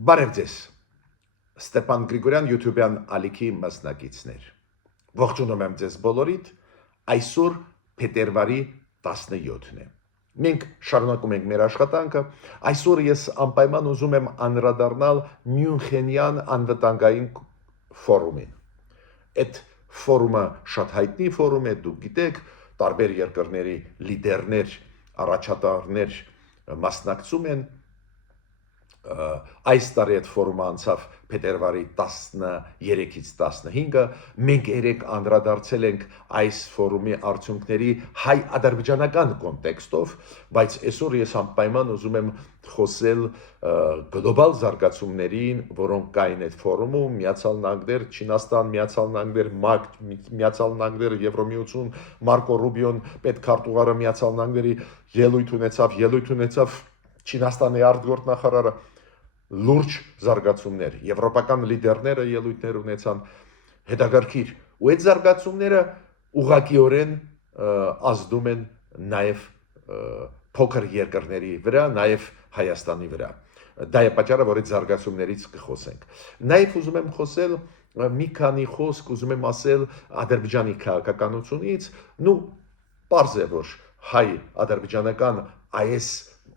Բարև ձեզ, Ստեփան Գրիգորյան YouTube-յան ալիքի մասնակիցներ։ Ողջունում եմ ձեզ բոլորիդ, այսօր փետրվարի 17-ն է։ Մենք շարունակում ենք մեր աշխատանքը, այսօր ես անպայման ուզում եմ անդրադառնալ Մյունխենյան անվտանգային ֆորումին։ Այդ ֆորումը շատ հայտնի ֆորում է, դուք գիտեք, տարբեր երկրների լիդերներ, առաջատարներ մասնակցում են այս տարի այդ ֆորումը անցավ փետրվարի 13-ից 15-ը մենք երեք անդրադարձել ենք այս ֆորումի արդյունքների հայ-ադրբեջանական կոնտեքստով, բայց այսօր ես անպայման ուզում եմ խոսել գլոբալ զարգացումներին, որոնք կային այդ ֆորումում, Միացյալ Նահանգներ, Չինաստան, Միացյալ Նահանգներ, ՄԱԿ, Միացյալ Նահանգներ, Եվրոմիություն, Մարկո Ռուբիոն, պետքարտուղարը Միացյալ Նահանգների ելույթ ունեցավ Չինաստանի արտգործնախարարը լուրջ զարգացումներ, եվրոպական լիդերները ելույթներ ունեցան հետաքրքիր, ու այդ զարգացումները ուղղակիորեն ազդում են նաև փոքր երկրների վրա, նաև Հայաստանի վրա։ Դա է պատճառը, որ այդ զարգացումներից կխոսենք։ Նաև ուզում եմ խոսել մի քանի խոսք, ուզում եմ ասել Ադրբեջանի քաղաքականությունից, պարզ է, որ հայ-ադրբեջանական այս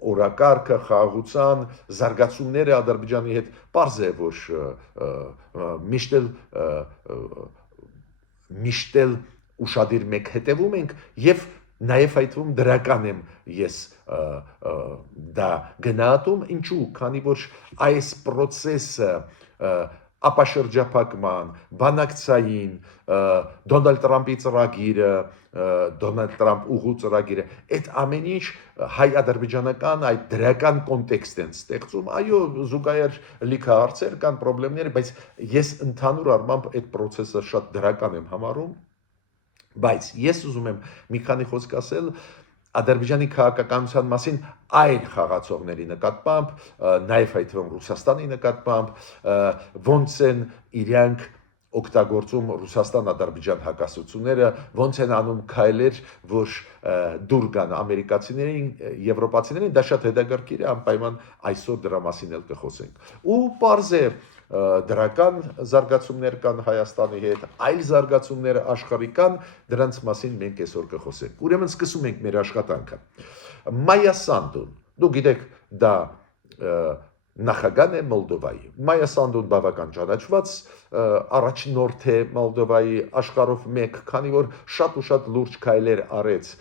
օրակարգը, խաղաղության զարգացումները Ադրբեջանի հետ պարզ է, որ միշտ ուշադիր մեկ հետևում ենք եւ նաև այդվում դրական եմ ես դա գնահատում, ինչու, քանի որ այս process-ը ապաշրջափակման, բանակցային, Դոնալդ Տրամպի ծրագիրը, Դոնալդ Տրամպ ուղու ծրագիրը, այդ ամեն ինչ հայ-ադրբեջանական այդ դրական կոնտեքստ են ստեղծում, այո, զուգահեռ լիքը հարցեր կան, խնդիրներ, բայց ես ընդհանուր առմամբ այդ process-ը շատ դրական եմ համարում, բայց ես ուզում եմ մի քանի խոսք ասել Ադրբեջանի քաղաքականության մասին այլ խաղացողների նկատմամբ, նաև այդ Ռուսաստանի նկատմամբ, ոնց են իրանք օգտագործում Ռուսաստան-Ադրբեջան հակասությունները, ոնց են անում քայլեր, որ դուր գան ամերիկացիներին, եվրոպացիներին, դա շատ հետաքրքիր է, անպայման այսօր դրա մասին էլ կխոսենք։ Ու պարզ է դրական զարգացումներ կան Հայաստանի հետ, այլ զարգացումներ աշխարհի կան, դրանց մասին մենք այսօր կխոսենք։ Ուրեմն սկսում ենք մեր աշխատանքը։ Մայա Սանդուն, դուք գիտեք, դա նախագահն է Մոլդովայի։ Մայա Սանդուն բավական ճանաչված առաջնորդ է Մոլդովայի աշխարհով մեկ, քանի որ շատ ու շատ լուրջ քայլեր արեց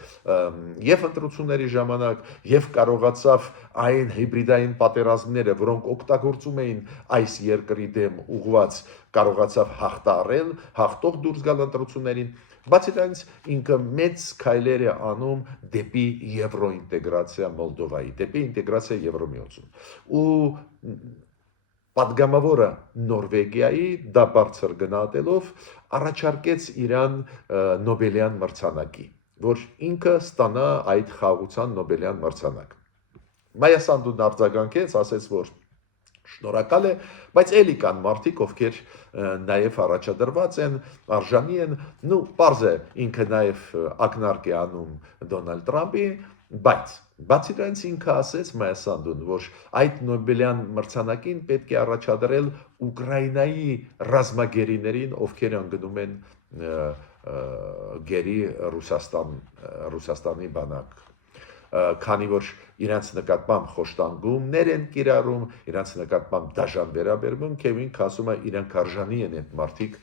եւ ընտրությունների ժամանակ եւ կարողացավ այն հիբրիդային պատերազմները, որոնք օգտագործում էին այս երկրի դեմ ուղված, կարողացավ հաղթահարել, հաղթող դուրս գալ ընտրություններին, բացի դրանից ինքը մեծ քայլեր է անում դեպի եվրոինտեգրացիա Մոլդովայի, դեպի ինտեգրացիա Եվրոմիություն։ Ու պատգամավորը Նորվեգիայի դա բարձր գնահատելով առաջարկեց իրան Նոբելյան մրցանակի, որ ինքը ստանա այդ խաղաղության Նոբելյան մրցանակ։ Մայա Սանդուն արձագանքեց, ասեց, որ շնորհակալ է, բայց էլի կան մարդիկ, ովքեր նաև առաջադրված են, արժանի են, պարզ է, ինքը նաև ակնարկ է անում Դոնալդ Տրամպին, բայց բացի դրանից ինքը ասեց Մայա Սանդուն, որ այդ Նոբելյան մրցանակին պետք է առաջադրել Ուկրաինայի ռազմագերիներին, ովքեր ընկնում են գերի Ռուսաստանի բանակ, քանի որ իրանց նկատմամբ խոշտանգումներ են կիրառում, իրանց նկատմամբ դաժան վերաբերմունք եւ ինքը ասում է իրանք արժանի են այդ մարդիկ,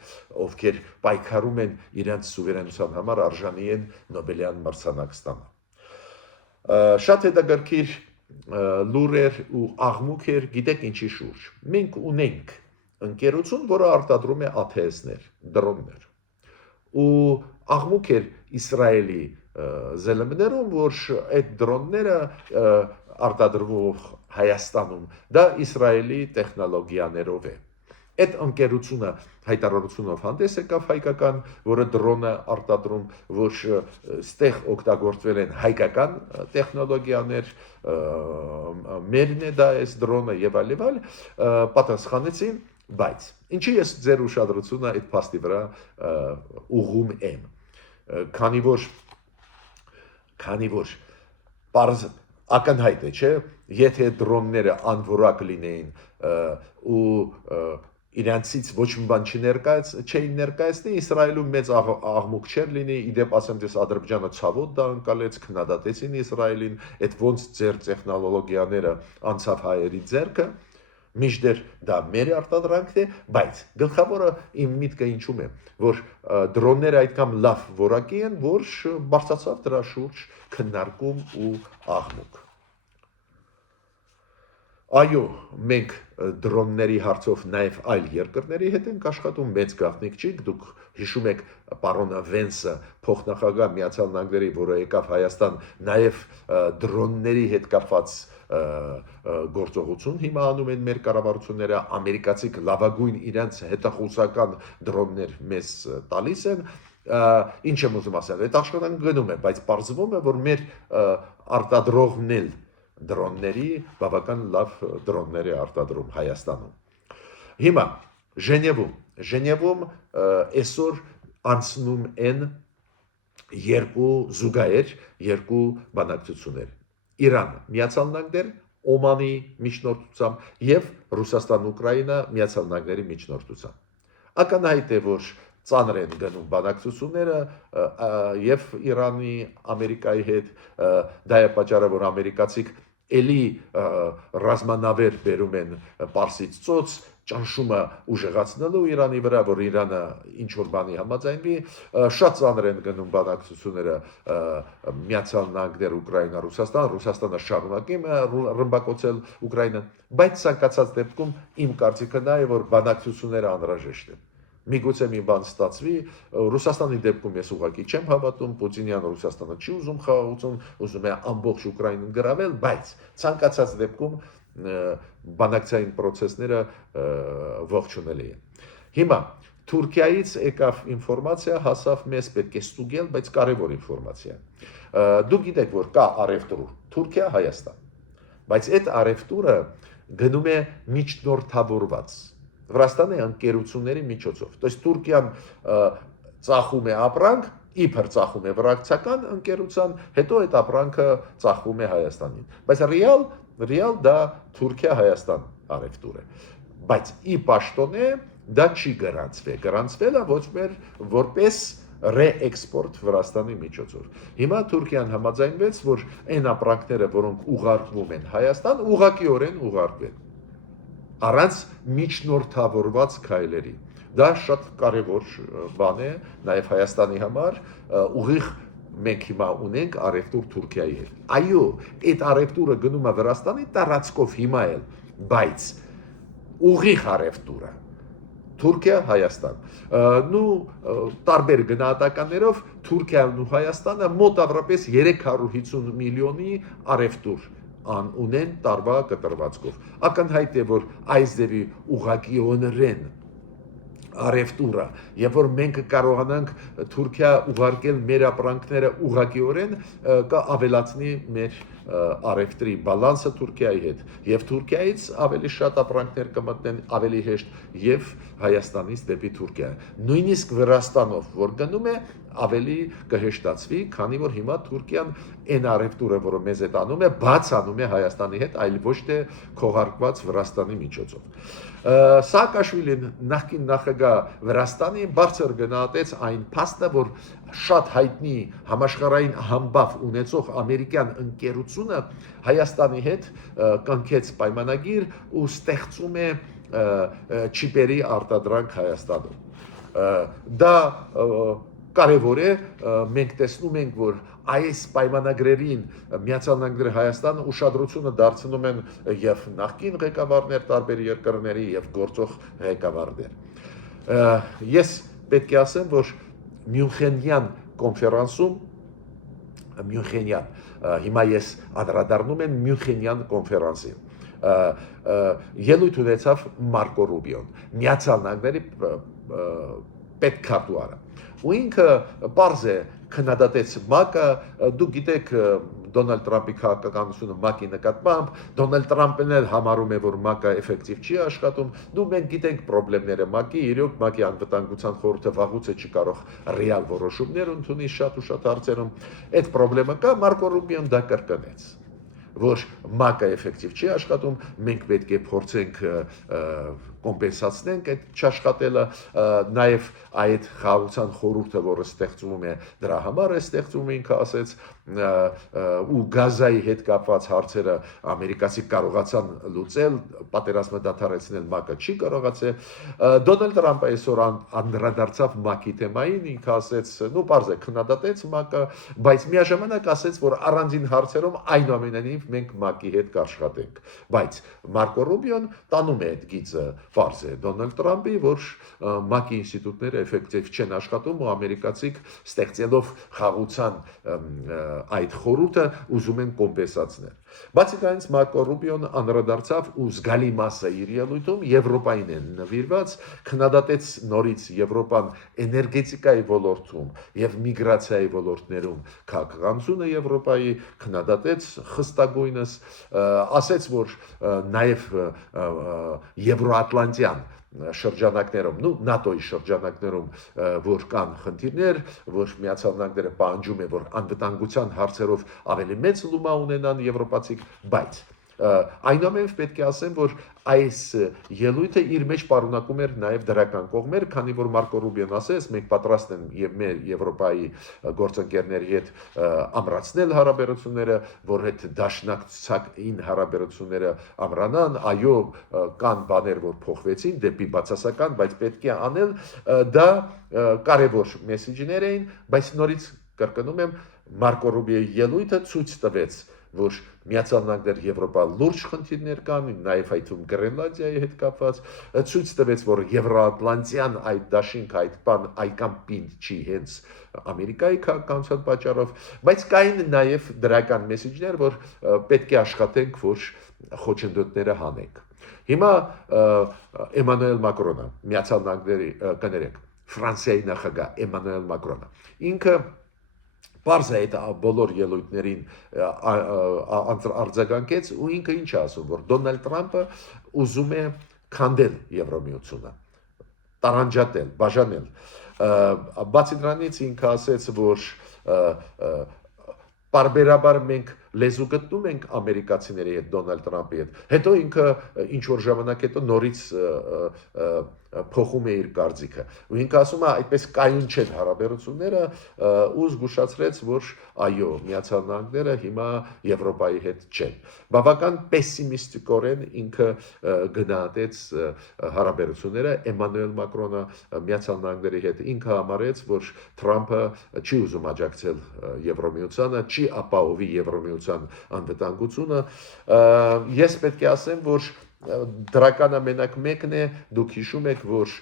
ովքեր պայքարում են իրանց սուվերենության համար, արժանի են Նոբելյան մրցանակ ստանալ։ Շատ հետաքրքիր լուրեր ու աղմուկեր, գիտեք ինչի շուրջ։ Մենք ունենք ընկերություն, որը արտադրում է ATS-ներ, դրոններ։ Ու աղմուկ էր Իսրայելի ԶԼՄ-ներում, որ այդ դրոնները արտադրվող Հայաստանում, դա Իսրայելի տեխնոլոգիաներով է։ Այդ ընկերությունը հայտարարությունով հանդես եկավ հայկական, որը դրոնը արտադրում, որ ստեղ օգտագործվել են հայկական տեխնոլոգիաներ, մերն է դա այս դրոնը եւ այլ, պատասխանեցին, բայց ինչի ես ձեր ուշադրությունը այդ փաստի վրա ուղղում եմ, քանի որ պարզ ակնհայտ է, չէ, եթե դրոնները անորակ լինեին ու իրանցից ոչ մի բան չէին ներկայացնի, Իսրայելում մեծ աղմուկ չէր լինի, իդեպ ասեմ դες Ադրբեջանը ցավոտ դա անցալեց, քննադատեցին Իսրայելին, այդ ոնց ձեր տեխնոլոգիաները անցավ հայերի ձեռքը, միշտեր դա մեր արտադրանքն է, բայց գլխավորը իմ միտքը ինչու՞մ է, որ դրոնները այդքան լավ որակի են, որ բարձրացավ դրա շուրջ քննարկում ու աղմուկ։ Այո, մենք դրոնների հարցով նաև այլ երկրների հետ ենք աշխատում, մեծ գաղտնիք չի, դուք հիշում եք պարոն Վենսը, փոխնախագահ Միացյալ Նահանգների, որը եկավ Հայաստան, նաև դրոնների հետ կապված գործողություն հիմա անում են մեր կառավարությունները, ամերիկացիք լավագույն իրենց հետախուզական դրոններ մեզ տալիս են, ինչ եմ ուզում ասել, այդ աշխատանքը գնում է, բայց պարզվում է, որ մեր արտադրողն էլ դրոնների բավական լավ դրոններ է արտադրում Հայաստանում։ Հիմա Ժնևում այսօր անցնում են երկու բանակցություններ։ Իրան, Միացյալ Նահանգներ, Օմանի միջնորդությամբ եւ Ռուսաստան-Ուկրաինա Միացյալ Նահանգների միջնորդությամբ։ Ակնհայտ է, որ ծանր են գնում բանակցությունները եւ Իրանի, Ամերիկայի հետ, դա է պատճառը, որ ամերիկացիք էլի ռազմանավեր բերում են Պարսից ծոց, ճնշումը ուժեղացնելու Իրանի վրա, որ Իրանը ինչ որ բանի համաձայնվի, շատ ծանր են գնում բանակցությունները Միացյալ Նահանգներ, Ուկրաինա, Ռուսաստան, Ռուսաստանը շարունակում է ռմբակոծել Ուկրաինան, բայց ցանկացած դեպքում իմ կարծիքը նա է, որ բանակցությունները անհրաժեշտ են։ Միգուցե մի բան ստացվի, Ռուսաստանի դեպքում ես ուղղակի չեմ հավատում, Պուտինյան Ռուսաստանը չի ուզում խաղաղություն, ուզում է ամբողջ Ուկրաինան գրավել, բայց ցանկացած դեպքում բանակցային process-ները ողջունելի են։ Հիմա Թուրքիայից եկավ ինֆորմացիա, հասավ մեզ, պետք է ստուգել, բայց կարևոր ինֆորմացիա։ Դուք գիտեք, որ կա առևտուր Թուրքիա, Հայաստան, բայց այդ առևտուրը գնում է միջնորդավորված Վրաստանի ընկերությունների միջոցով։ То есть Թուրքիան ծախում է ապրանք, իբր ծախում է վրացական ընկերության, հետո այդ ապրանքը ծախում է Հայաստանին։ Բայց ռեալ դա Թուրքիա-Հայաստան առևտուր է։ Բայց ի պաշտոնե դա չի գրանցվել է ոչ մեր որպես ռեէքսպորտ Վրաստանի միջոցով։ Հիմա Թուրքիան համաձայնվեց, որ այն ապրանքները, որոնք ուղարկվում են Հայաստան, ուղղակիորեն ուղարկվեն առանց միջնորդավորված քայլերի։ Դա շատ կարևոր բան է նաև Հայաստանի համար, ուղիղ մենք հիմա ունենք առևտուր Թուրքիայի հետ։ Այո, այդ առևտուրը գնում է Վրաստանի տարածքով հիմա էլ, բայց ուղիղ առևտուրը Թուրքիա-Հայաստան։ Տարբեր գնահատականներով Թուրքիան ու Հայաստանը մոտավորապես 350 միլիոնի առևտուր ունեն տարվա կտրվածքով։ Ակնհայտ է, որ այս դեպի ուղղակիորեն առևտուրը, երբ որ մենք կարողանանք Թուրքիա ուղարկել մեր ապրանքները ուղղակիորեն, կավելացնի մեր առևտրի բալանսը Թուրքիայի հետ, եւ Թուրքիայից ավելի շատ ապրանքներ կմտնեն ավելի հեշտ եւ Հայաստանից դեպի Թուրքիա։ Նույնիսկ Վրաստանով, որ գնում է, ավելի կհեշտացվի, քանի որ հիմա Թուրքիան այն առևտուրը, որը մեզ հետ անում է, բաց անում է Հայաստանի հետ, այլ ոչ թե քողարկված Վրաստանի միջոցով։ Սաակաշվիլին նախկին նախագահ Վրաստանի բարձր գնահատեց այն փաստը, որ շատ հայտնի համաշխարհային համբավ ունեցող ամերիկյան ընկերությունը Հայաստանի հետ կնքեց պայմանագիր ու ստեղծում է չիպերի արտադրանք Հայաստանում։ Դա կարևոր է, մենք տեսնում ենք, որ այս պայմանագրերին Միացյալ Նահանգները Հայաստանը ուշադրությունը դարձնում են եւ նախկին ղեկավարներ տարբեր երկրների եւ գործող ղեկավարներ։ Ես պետք է ասեմ, որ Մյունխենյան կոնֆերանսում հիմա ես անդրադառնում եմ Մյունխենյան կոնֆերանսին։ Ելույթ ունեցավ Մարկո Ռուբիոն, Միացյալ Նահանգների պետքարտուարը։ Ու ինքը պարզ է քննադատեց ՄԱԿ-ը, դուք գիտեք Դոնալդ Տրամփի քաղաքականությունը ՄԱԿ-ի նկատմամբ, Դոնալդ Տրամփն էլ համարում է, որ ՄԱԿ-ը էֆեկտիվ չի աշխատում, մենք գիտենք խնդիրները ՄԱԿ-ի, իրոք ՄԱԿ-ի անվտանգության խորհուրդը վաղուց չի կարող ռեալ որոշումներ ընդունի շատ ու շատ հարցերում, այդ խնդիրը կա, Մարկո Ռուբիոն դա կրկնեց, որ ՄԱԿ-ը էֆեկտիվ չի աշխատում, մենք պետք է փորձենք կոմպենսացնենք այդ չաշխատելը, նաև այդ խաղաղության խորհուրդը, որը ստեղծվում է, դրա համար է ստեղծվում, ինքը ասեց, ու գազայի հետ կապված հարցերը ամերիկացի կարողացան լուծել, պատերազմը դադարեցնել, ՄԱԿ-ը չի կարողացել։ Դոնալդ Տրամպը այսօր անդրադարձավ ՄԱԿ-ի թեմային, ինքը ասեց, նու պարզ է, քննադատեց ՄԱԿ-ը, բայց միաժամանակ ասեց, որ առանձին հարցերում այնուամենայնիվ մենք ՄԱԿ-ի հետ կաշխատենք։ Բայց Մարկո Ռուբիոն տանում է այդ գիծը, պարզ է Դոնալդ Տրամպի, որ ՄԱԿ-ի ինստիտուտները էֆեկտիվ չեն աշխատում ու ամերիկացիք ստեղծելով խաղաղության այդ խորհուրդը ուզում են կոմպենսացնել։ Բացի դրանից Մարկո Ռուբիոն անդրադարձավ ու զգալի մասը իր ելույթում Եվրոպային են նվիրված, քննադատեց նորից Եվրոպան էներգետիկայի ոլորտում եւ միգրացիայի ոլորտներում քաղաքականությունը Եվրոպայի, քննադատեց խստագույնս, ասեց, որ նաեւ եվրոատլանտյան շրջանակներում, ՆԱՏՕ-ի շրջանակներում, որ կան խնդիրներ, որ Միացյալ Նահանգները պահանջում է, որ անվտանգության հարցերով ավելի մեծ լումա ունենան եվրոպացիք, բայց այնուամենայնիվ պետք է ասեմ, որ այս ելույթը իր մեջ պարունակում էր նաև դրական կողմեր, քանի որ Մարկո Ռուբիոն ասեց, մենք պատրաստ ենք եւ մեր Եվրոպայի գործընկերների հետ ամրացնել հարաբերությունները, որ այդ դաշնակցային հարաբերությունները ամրանան, այո, կան բաներ, որ փոխվեցին դեպի բացասական, բայց պետք է անել, դա կարևոր մեսեջներ էին, բայց նորից կրկնում եմ, Մարկո Ռուբիոյի ելույթը ցույց տվեց, որ Միացյալ Նահանգներ Եվրոպա լուրջ խնդիրներ կան, նաև այդում Գրենլանդիայի հետ կապված, ցույց տվեց, որ եվրոատլանտյան այդ դաշինք, այդ բան այկան պինդ չի հենց Ամերիկայի քաղաքականության պատճառով, բայց կային նաև դրական մեսեջներ, որ պետք է աշխատենք, որ խոչընդոտները հանենք։ Հիմա Էմանուել Մակրոնը, Միացյալ Նահանգների կներեք, Ֆրանսիայի նախագահ Էմանուել Մակրոնը, ինքը Պարզ է այդ բոլոր ելույթներին արձագանքեց ու ինքը ինչ է ասում, որ Դոնալդ Տրամպը ուզում է քանդել Եվրամիությունը, տարանջատել, բաժանել։ Բացի դրանից ինքը ասեց, որ պարբերաբար մենք լեզու գտնում ենք ամերիկացիների հետ Դոնալդ Տրամպի հետ, հետո ինքը ինչ որ ժամանակ հետո նորից փոխում է իր կարծիքը։ Ու ինքը ասում է, այդպես կայուն չեն հարաբերությունները ու զգուշացրեց, որ այո, Միացյալ Նահանգները հիմա Եվրոպայի հետ չեն։ Բավական պեսիմիստիկորեն ինքը գնահատեց հարաբերությունները Էմանուել Մակրոնը Միացյալ Նահանգների հետ, ինքը համարեց, որ Թրամփը չի ուզում աջակցել Եվրոմիությանը, չի ապահովի Եվրոմիության անվտանգությունը։ Ես պետք է ասեմ, որ դրականը մենակ մեկն է, դուք հիշում եք, որ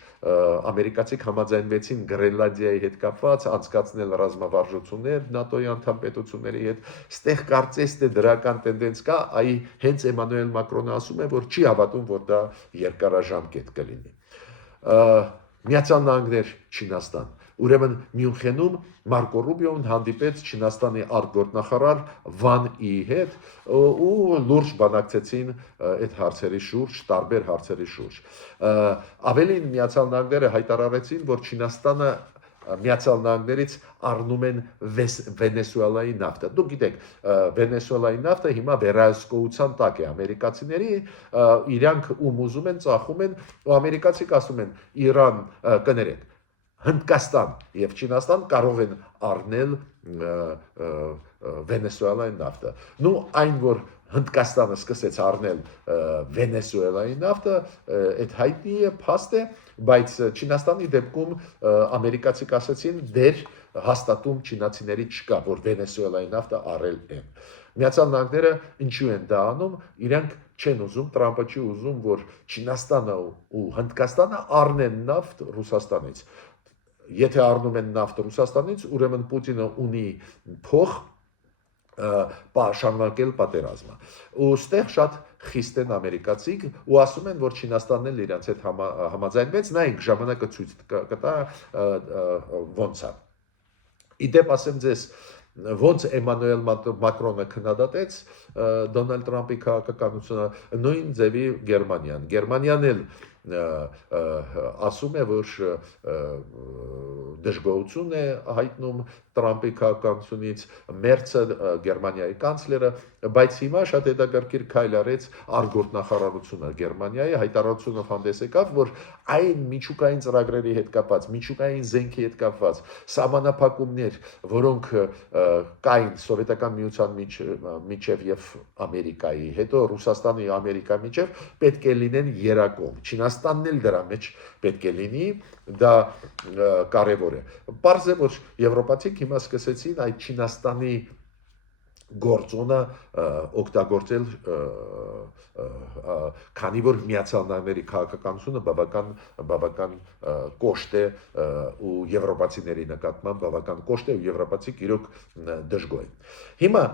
ամերիկացիք համաձայնվեցին Գրենլանդիայի հետ կապված անցկացնել ռազմավարժություններ ՆԱՏՕ-ի անդամ պետությունների հետ, ստեղ կարծես թե դրական տենդենց կա, այ հենց Էմանուել Մակրոնը ասում է, որ չի հավատում, որ դա երկարաժամկետ կլինի։ Միացյալ Նահանգներ, Չինաստան։ Ուրեմն Մյունխենում Մարկո Ռուբիոն հանդիպեց Չինաստանի արտգործնախարար Վան Իի հետ ու լուրջ բանակցեցին այդ հարցերի շուրջ, տարբեր հարցերի շուրջ։ Ավելին Միացյալ Նահանգները հայտարարեցին, որ Չինաստանը Միացյալ Նահանգներից առնում են Վենեսուելայի նավթը։ Դուք գիտեք, Վենեսուելայի նավթը հիմա վերահսկողության տակ է ամերիկացիների, իրանք ում ուզում են ծախում են, ու ամերիկացիք ասում են Իրան կներեք, Հնդկաստան եւ Չինաստան կարող են առնել Վենեսուելայի նավթը։ Նու այն, որ Հնդկաստանը սկսեց առնել Վենեսուելայի նավթը, այդ հայտնի է, փաստ է, բայց Չինաստանի դեպքում ամերիկացիք ասացին, դեր հաստատում չինացիների չկա, որ Վենեսուելայի նավթը առել են։ Միացյալ Նահանգները ինչու են դա անում, իրանք չեն ուզում, Տրամպը չի ուզում, որ Չինաստանը ու Հնդկաստանը առնեն նավթ Ռուսաստանից։ Եթե առնում են նավթ Ռուսաստանից, ուրեմն Պուտինը ունի փող շարունակել պատերազմը։ Ու ստեղ շատ խիստ են ամերիկացիք ու ասում են, որ Չինաստանն էլ իրենց հետ համաձայնվեց, նայեք ժամանակը ցույց կտա ոնց է։ Իդեպ ասեմ ձեզ, ոնց Էմանուել Մակրոնը քննադատեց Դոնալդ Տրամպի քաղաքականությունը, նույն ձևի Գերմանիան։ Գերմանիան էլ ասում է, որ դժգոհություն է հայտնում Տրամպի քաղաքականությունից, Մերցը Գերմանիայի կանցլերը, բայց հիմա շատ հետաքրքիր քայլ արեց արտգործնախարարությունը Գերմանիայի, հայտարարությունը հանդես եկավ, որ այն միջուկային ծրագրերի հետ կապված, միջուկային զենքի հետ կապված սահմանափակումներ, որոնք կային Սովետական միության միջև եւ Ամերիկայի, հետո Ռուսաստանի ու Ամերիկայի միջև պետք է լինեն երակողմ։ Չինաստանն էլ դրա մեջ պետք է լինի, դա կարևոր է։ Պարզ է, որ եվրոպացիք հիմա սկսեցին այդ Չինաստանի գործոնը օգտագործել, քանի որ Միացյալ Նահանգների քաղաքականությունը բավական կոշտ է ու եվրոպացիների նկատմամբ բավական կոշտ է ու եվրոպացիք իրոք դժգոհ են։ Հիմա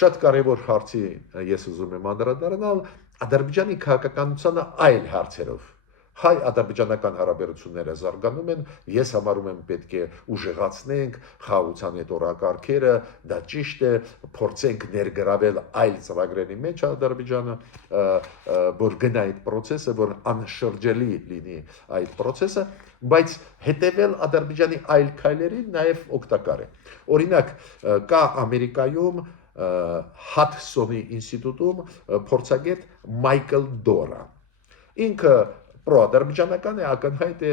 շատ կարևոր հարցի ես ուզում եմ անդրադառնալ Ադրբեջանի քաղաքականությանը այլ հարցերով։ Հայ-ադրբեջանական հարաբերությունները զարգանում են, ես համարում եմ պետք է ուժեղացնենք խաղաղության այդ օրակարգերը, դա ճիշտ է, փորձենք ներգրավել այլ ծրագրերի մեջ Ադրբեջանը, որ գնա այդ process-ը, որ անշրջելի լինի այդ process-ը, բայց հետևել Ադրբեջանի այլ քայլերին նաև օգտակար է։ Օրինակ, կա Ամերիկայում Հադսոնի ինստիտուտում փորձագետ Մայքլ Դորա։ Ինքը պրոադրբեջանական է, ակնհայտ է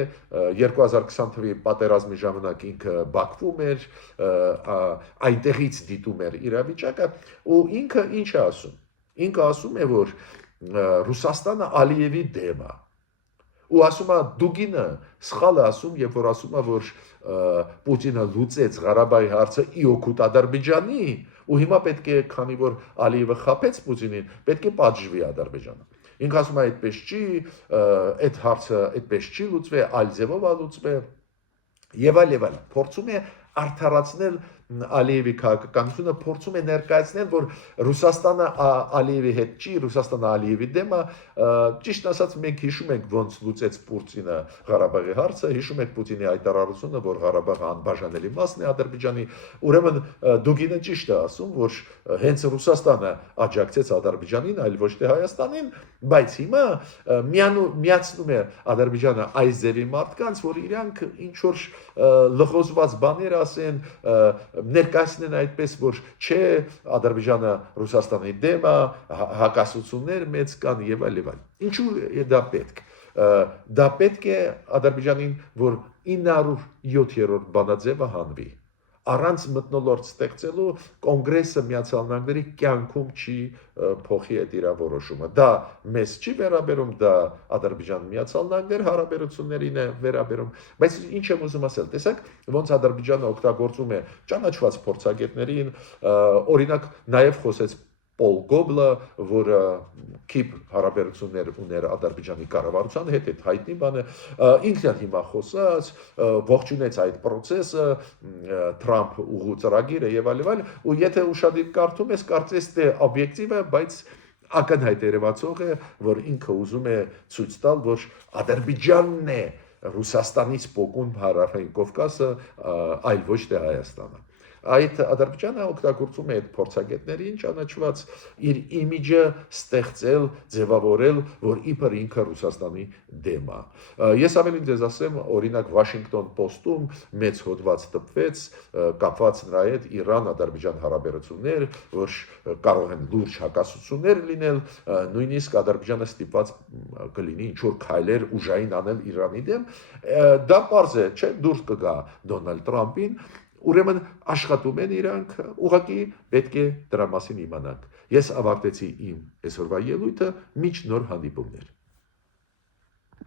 2020 թվականի պատերազմի ժամանակ ինքը Բաքվում էր, այնտեղից դիտում էր իրավիճակը ու ինքը ինչ է ասում։ Ինքը ասում է, որ Ռուսաստանը Ալիևի դեմ է։ Ու ասում է դուգինը սխալ է ասում, երբ որ ասում է, որ Պուտինը լուծեց Ղարաբաղի հարցը ի օգուտ Ադրբեջանի, ու հիմա պետք է, քանի որ Ալիևը խաբեց Պուտինին, պետք է պատժվի Ադրբեջանը։ Ինքը ասում է այդպես չի, այդ հարցը այդպես չի լուծվի, այլ ձևով է լուծվի եւ այլ, փորձում է արդարացնել Ալիևի քաղաքականությունը, փորձում է ներկայացնել, որ Ռուսաստանը Ալիևի հետ չի, Ռուսաստանը Ալիևի դեմ է, ճիշտ ասած մենք հիշում ենք ոնց լուծեց Պուտինը Ղարաբաղի հարցը, հիշում ենք Պուտինի հայտարարությունը, որ Ղարաբաղը անբաժանելի մասն է Ադրբեջանի, ուրեմն դուգինը ճիշտ է ասում, որ հենց Ռուսաստանը աջակցեց Ադրբեջանին, այլ ոչ թե Հայաստանին, բայց հիմա միացնում է Ադրբեջանը այս ձևի մարդկանց, որ իրանք ինչ որ լղոզված բաներ ասեն, ներկայացնեն այդպես, որ չէ, Ադրբեջանը Ռուսաստանի դեմ է, հակասություններ մեծ կան եւ այլ։ Ինչու է դա պետք։ Դա պետք է Ադրբեջանին, որ 907-րդ բանաձևը հանվի։ Առանց մթնոլորտ ստեղծելու կոնգրեսը Միացյալ Նահանգների կյանքում չի փոխի այդ իրավորոշումը։ Դա մեզ չի վերաբերում, դա Ադրբեջան Միացյալ Նահանգներ հարաբերություններին է վերաբերում, բայց ինչ եմ ուզում ասել, տեսեք, ոնց Ադրբեջանը օգտագործում է ճանաչված փորձագետներին, օրինակ նաև խոսեց Պոլ Գոբլը, որը քիփ հարաբերություններ ուներ Ադրբեջանի կառավարության հետ, այդ հայտնի բան է, ինքն հիմա խոսած, ողջունեց այդ process-ը, Թրամփ ուղու ծրագիրը եւ այլ, ու եթե ուշադիր կարդում ես, կարծես թե օբյեկտիվ է, բայց ակնհայտ երևացող է, որ ինքը ուզում է ցույց տալ, որ Ադրբեջանն է Ռուսաստանից փոկուն Հարավային Կովկասը, այլ ոչ թե Հայաստանը։ Այդ Ադրբեջանը օգտագործում է այդ փորձագետներին ճանաչված իր իմիջը ստեղծել, ձևավորել, որ իբր ինքը Ռուսաստանի դեմ է։ Ես ավելին ձեզ ասեմ, օրինակ Washington Post-ում մեծ հոդված տպվեց կապված նրա հետ Իրան-Ադրբեջան հարաբերություններ, որ կարող են լուրջ հակասություններ լինել, նույնիսկ Ադրբեջանը ստիպված կլինի ինչ որ քայլեր ուժային անել Իրանի դեմ, դա պարզ է, չէ, դուրս կգա Դոնալդ Թրամփին, ուրեմն աշխատում են իրանք, ուղղակի պետք է դրա մասին իմանանք։ Ես ավարտեցի իմ այսօրվա ելույթը, մինչ նոր հանդիպումներ։